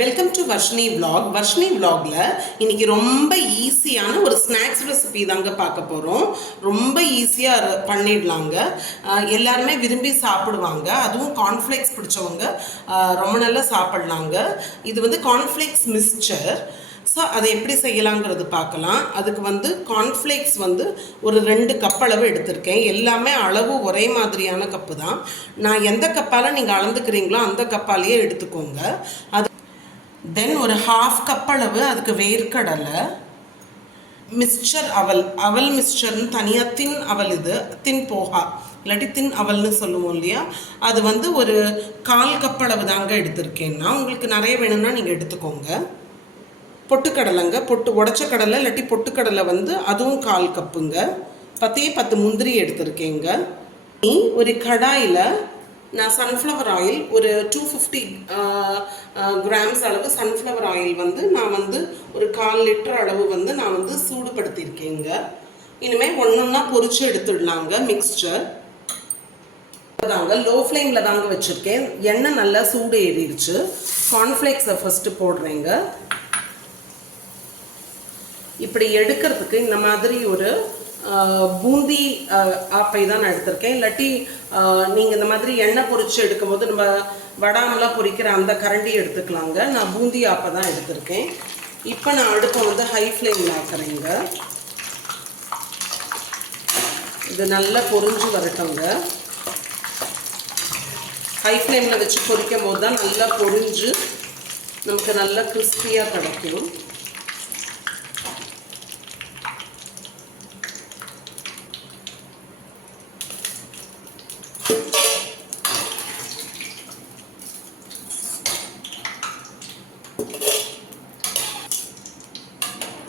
Welcome to Varshini vlog Varshini விலாகில் இன்றைக்கி ரொம்ப ஈஸியான ஒரு ஸ்நாக்ஸ் ரெசிபி தாங்க பார்க்க போகிறோம் ரொம்ப ஈஸியாக பண்ணிடலாங்க. எல்லாருமே விரும்பி சாப்பிடுவாங்க. அதுவும் கார்ன்ஃப்ளேக்ஸ் பிடிச்சவங்க ரொம்ப நல்லா சாப்பிட்லாங்க. இது வந்து கார்ன்ஃப்ளேக்ஸ் மிக்சர் ஸோ அதை எப்படி செய்யலாங்கிறது பார்க்கலாம். அதுக்கு வந்து கார்ன்ஃப்ளேக்ஸ் வந்து ஒரு ரெண்டு கப் அளவு எடுத்திருக்கேன். எல்லாமே அளவு ஒரே மாதிரியான கப்பு தான். நான் எந்த கப்பால் நீங்கள் அளந்துக்கிறீங்களோ அந்த கப்பாலேயே எடுத்துக்கோங்க. அது தென் ஒரு ஹாஃப் கப் அளவு அதுக்கு வேர்க்கடலை. மிக்சர் அவல் அவல் மிக்சர்னு தனியாக தின் அவல் இது தின் போகா. இல்லாட்டி தின் அவல்னு சொல்லுவோம் இல்லையா? அது வந்து ஒரு கால் கப் அளவு தாங்க எடுத்திருக்கேன்னா உங்களுக்கு நிறைய வேணும்னா நீங்கள் எடுத்துக்கோங்க. பொட்டுக்கடலைங்க பொட்டு உடச்ச கடலை இல்லாட்டி பொட்டுக்கடலை வந்து அதுவும் கால் கப்புங்க பத்தே பத்து முந்திரி எடுத்திருக்கேங்க. ஒரு கடாயில் நான் சன்ஃப்ளவர் ஆயில் ஒரு டூ ஃபிஃப்டி கிராம்ஸ் அளவு சன்ஃப்ளவர் ஆயில் வந்து நான் வந்து ஒரு கால் லிட்டர் அளவு வந்து நான் வந்து சூடுபடுத்தியிருக்கேங்க இனிமேல் ஒன்றொன்னா பொறிச்சு எடுத்துடலாங்க மிக்ஸ்சர் தாங்க லோ ஃப்ளேமில் தாங்க வச்சுருக்கேன். எண்ணெய் நல்லா சூடு ஏறிடுச்சு. கார்ன்ஃப்ளேக்ஸை ஃபஸ்ட்டு போடுறேங்க. இப்படி எடுக்கிறதுக்கு இந்த மாதிரி ஒரு பூந்தி ஆப்பை தான் நான் எடுத்திருக்கேன். இல்லாட்டி நீங்கள் இந்த மாதிரி எண்ணெய் பொறிச்சு எடுக்கும்போது நம்ம வடாமெல்லாம் பொரிக்கிற அந்த கரண்டி எடுத்துக்கலாங்க. நான் பூந்தி ஆப்பை தான் எடுத்திருக்கேன். இப்போ நான் அடுப்பை வந்து ஹை ஃப்ளேமில் ஆக்குறேங்க. இது நல்லா பொரிஞ்சு வரட்டுங்க ஹை ஃப்ளேமில் வச்சு பொரிக்கும் போது தான் நல்லா பொறிஞ்சு நமக்கு நல்லா கிறிஸ்பியாக கிடைக்கும்.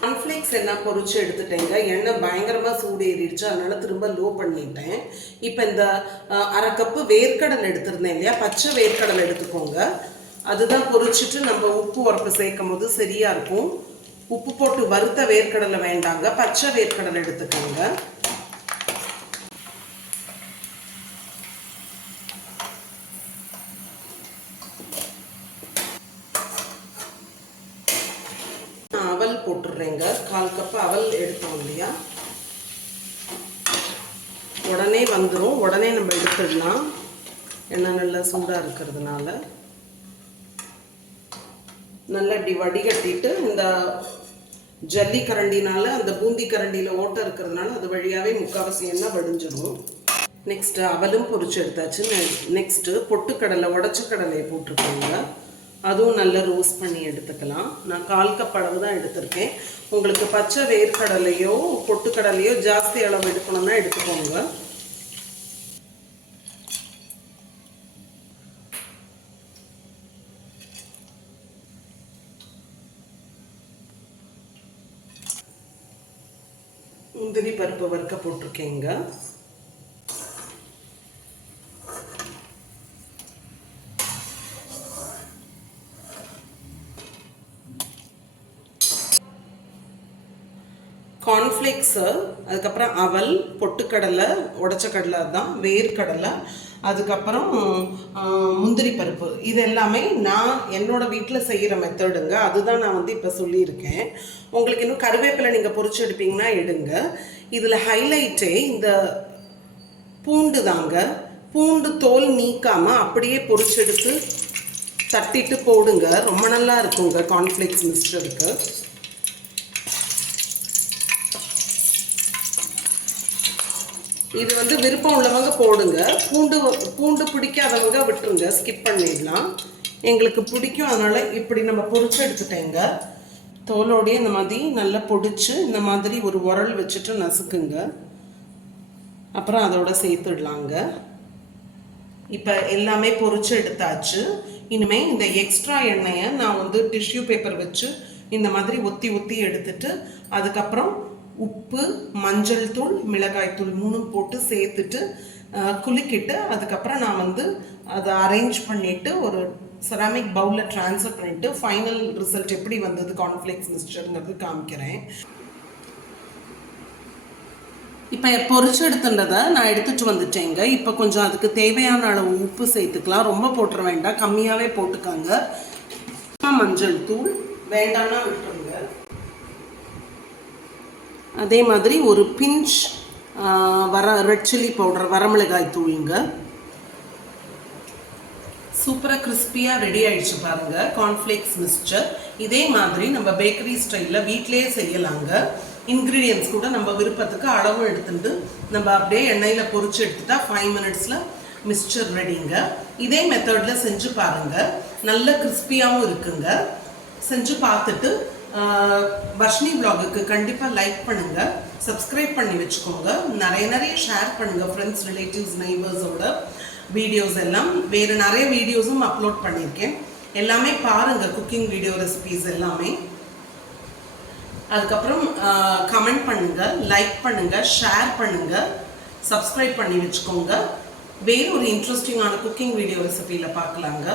கான்ஃப்ளேக்ஸ் எல்லாம் பொறிச்சு எடுத்துட்டேங்க. எண்ணெய் பயங்கரமாக சூடு ஏறிடுச்சு அதனால திரும்ப லோ பண்ணிட்டேன். இப்போ இந்த அரை கப்பு வேர்க்கடலை எடுத்திருந்தேன் இல்லையா? பச்சை வேர்க்கடலை எடுத்துக்கோங்க. அதுதான் பொரிச்சிட்டு நம்ம உப்பு உரப்பு சேர்க்கும் போது சரியாக இருக்கும். உப்பு போட்டு வறுத்த வேர்க்கடலை வேண்டாங்க. பச்சை வேர்க்கடலை எடுத்துக்கோங்க நான் அவல் போட்டுடுறேங்க கால் கப்பு அவல் எடுத்தோம் இல்லையா? உடனே வந்துடும் உடனே நம்ம எடுத்துடலாம். எண்ணெய் நல்லா சூடாக இருக்கிறதுனால. நல்லா இப்படி வடிகட்டிட்டு இந்த ஜல்லி கரண்டினால் அந்த பூந்தி கரண்டியில் ஓட்டை இருக்கிறதுனால அது வழியாகவே முக்கால்வாசி எண்ணெய் வடிஞ்சிடும் நெக்ஸ்ட்டு அவலும் பொரிச்சு எடுத்தாச்சு நெக்ஸ்ட்டு பொட்டுக்கடலை உடச்ச கடலையை போட்டிருக்கோங்க. அதுவும் நல்லா ரோஸ்ட் பண்ணி எடுத்துக்கலாம். நான் கால் கப் அளவு தான் எடுத்திருக்கேன். உங்களுக்கு பச்சை வேர்க்கடலையோ பொட்டுக்கடலையோ ஜாஸ்தி அளவு எடுக்கணும்னா எடுத்துக்கோங்க. முந்திரி பருப்பு வறுக்க போட்டிருக்கேங்க. கார்ன்ஃப்ளேக்ஸு அதுக்கப்புறம் அவல் பொட்டுக்கடலை உடச்ச கடலை அதுதான் வேர்க்கடலை அதுக்கப்புறம் முந்திரி பருப்பு. இது எல்லாமே நான் என்னோட வீட்டில் செய்கிற மெத்தடுங்க. அதுதான் நான் வந்து இப்போ சொல்லியிருக்கேன். உங்களுக்கு இன்னும் கருவேப்பிலை நீங்கள் பொறிச்சு எடுப்பீங்கன்னா எடுங்க. இதில் ஹைலைட்டே இந்த பூண்டு தாங்க. பூண்டு தோல் நீக்காமல் அப்படியே பொறிச்செடுத்து தட்டிட்டு போடுங்க. ரொம்ப நல்லா இருக்குங்க கார்ன்ஃப்ளேக்ஸ் மிக்சருக்கு இது வந்து விருப்பம் உள்ளவங்க போடுங்க. பூண்டு பூண்டு பிடிக்காதவங்க விட்டுருங்க. ஸ்கிப் பண்ணிடலாம். எங்களுக்கு பிடிக்கும். அதனால் இப்படி நம்ம பொறிச்சு எடுத்துட்டேங்க. தோலோடையே இந்த மாதிரி நல்லா பொடிச்சு இந்த மாதிரி ஒரு உரல் வச்சுட்டு நசுக்குங்க. அப்புறம் அதோட சேர்த்துடலாங்க. இப்போ எல்லாமே பொரிச்சு எடுத்தாச்சு. இனிமேல் இந்த எக்ஸ்ட்ரா எண்ணெயை நான் வந்து டிஷ்யூ பேப்பர் வச்சு இந்த மாதிரி ஒத்தி ஒத்தி எடுத்துட்டு அதுக்கப்புறம் உப்பு மஞ்சள் தூள் மிளகாய் தூள் மூணும் போட்டு சேர்த்துட்டு குலுக்கிட்டு அதுக்கப்புறம் நான் வந்து அதை அரேஞ்ச் பண்ணிவிட்டு ஒரு செராமிக் பவுலில் ட்ரான்ஸ்ஃபர் பண்ணிவிட்டு ஃபைனல் ரிசல்ட் எப்படி வந்தது கார்ன்ஃப்ளேக்ஸ் மிக்சருங்கிறது காமிக்கிறேன். இப்போ பொரிச்சு எடுத்துன்றதை நான் எடுத்துட்டு வந்துட்டேங்க. இப்போ கொஞ்சம் அதுக்கு தேவையான அளவு உப்பு சேர்த்துக்கலாம். ரொம்ப போட்டுற வேண்டாம். கம்மியாகவே போட்டுக்காங்க. மஞ்சள் தூள். வேண்டாம்னா விட்டுருவோம் அதே மாதிரி ஒரு பிஞ்ச் வர ரெட் சில்லி பவுடர் வரமிளகாய் தூளுங்க. சூப்பராக கிறிஸ்பியாக ரெடி ஆயிடுச்சு பாருங்க. கார்ன்ஃப்ளேக்ஸ் மிக்சர் இதே மாதிரி நம்ம பேக்கரி ஸ்டைலில் வீட்டிலேயே செய்யலாங்க. இன்க்ரீடியன்ஸ் கூட நம்ம விருப்பத்துக்கு அளவு எடுத்துட்டு நம்ம அப்படியே எண்ணெயில் பொறிச்சு எடுத்துட்டா ஃபைவ் மினிட்ஸில் மிக்சர் ரெடிங்க இதே மெத்தடில் செஞ்சு பாருங்கள் நல்ல கிறிஸ்பியாகவும் இருக்குங்க. செஞ்சு பார்த்துட்டு வர்ஷினி பிளாகுக்கு கண்டிப்பாக லைக் பண்ணுங்க சப்ஸ்கிரைப் பண்ணி வச்சுக்கோங்க நிறைய நிறைய ஷேர் பண்ணுங்க ஃப்ரெண்ட்ஸ் ரிலேட்டிவ்ஸ் நைபர்ஸோட வீடியோஸ் எல்லாம். வேறு நிறைய வீடியோஸும் அப்லோட் பண்ணியிருக்கேன். எல்லாமே பாருங்க குக்கிங் வீடியோ ரெசிபீஸ் எல்லாமே. அதுக்கப்புறம் கமெண்ட் பண்ணுங்க லைக் பண்ணுங்க ஷேர் பண்ணுங்க சப்ஸ்கிரைப் பண்ணி வச்சுக்கோங்க. வேறு ஒரு இன்ட்ரெஸ்டிங்கான குக்கிங் வீடியோ ரெசிபியில் பார்க்கலாங்க.